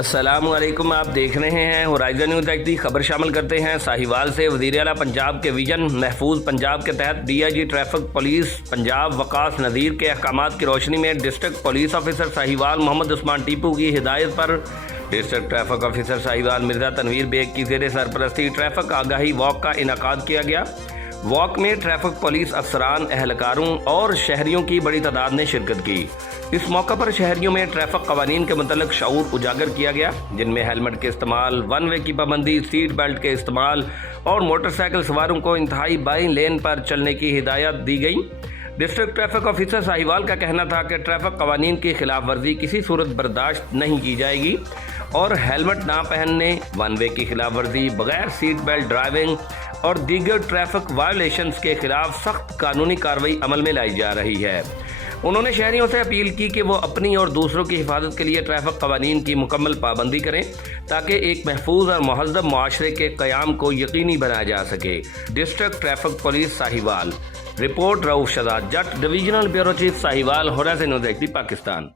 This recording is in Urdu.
السلام علیکم، آپ دیکھ رہے ہیں ہورائزن نیوز ایچ ڈی۔ خبر شامل کرتے ہیں ساہیوال سے۔ وزیر اعلیٰ پنجاب کے ویژن محفوظ پنجاب کے تحت D I G traffic police Punjab Waqas Nazir کے احکامات کی روشنی میں district police officer Sahiwal Muhammad Usman Tipu کی ہدایت پر district traffic officer Sahiwal Mirza Tanveer Baig کی زیر سرپرستی ٹریفک آگاہی واک کا انعقاد کیا گیا۔ واک میں ٹریفک پولیس افسران، اہلکاروں اور شہریوں کی بڑی تعداد نے شرکت کی۔ اس موقع پر شہریوں میں ٹریفک قوانین کے متعلق شعور اجاگر کیا گیا، جن میں ہیلمٹ کے استعمال، ون وے کی پابندی، سیٹ بیلٹ کے استعمال اور موٹر سائیکل سواروں کو انتہائی بائیں لین پر چلنے کی ہدایت دی گئی۔ ڈسٹرکٹ ٹریفک آفیسر ساہیوال کا کہنا تھا کہ ٹریفک قوانین کی خلاف ورزی کسی صورت برداشت نہیں کی جائے گی اور ہیلمٹ نہ پہننے، ون وے کی خلاف ورزی، بغیر سیٹ بیلٹ ڈرائیونگ اور دیگر ٹریفک وائلیشنز کے خلاف سخت قانونی کارروائی عمل میں لائی جا رہی ہے۔ انہوں نے شہریوں سے اپیل کی کہ وہ اپنی اور دوسروں کی حفاظت کے لیے ٹریفک قوانین کی مکمل پابندی کریں تاکہ ایک محفوظ اور مہذب معاشرے کے قیام کو یقینی بنایا جا سکے۔ District traffic police Sahiwal. Report Rauf Shahzad Jatt, divisional bureau chief Sahiwal, Horizon news H D, Pakistan.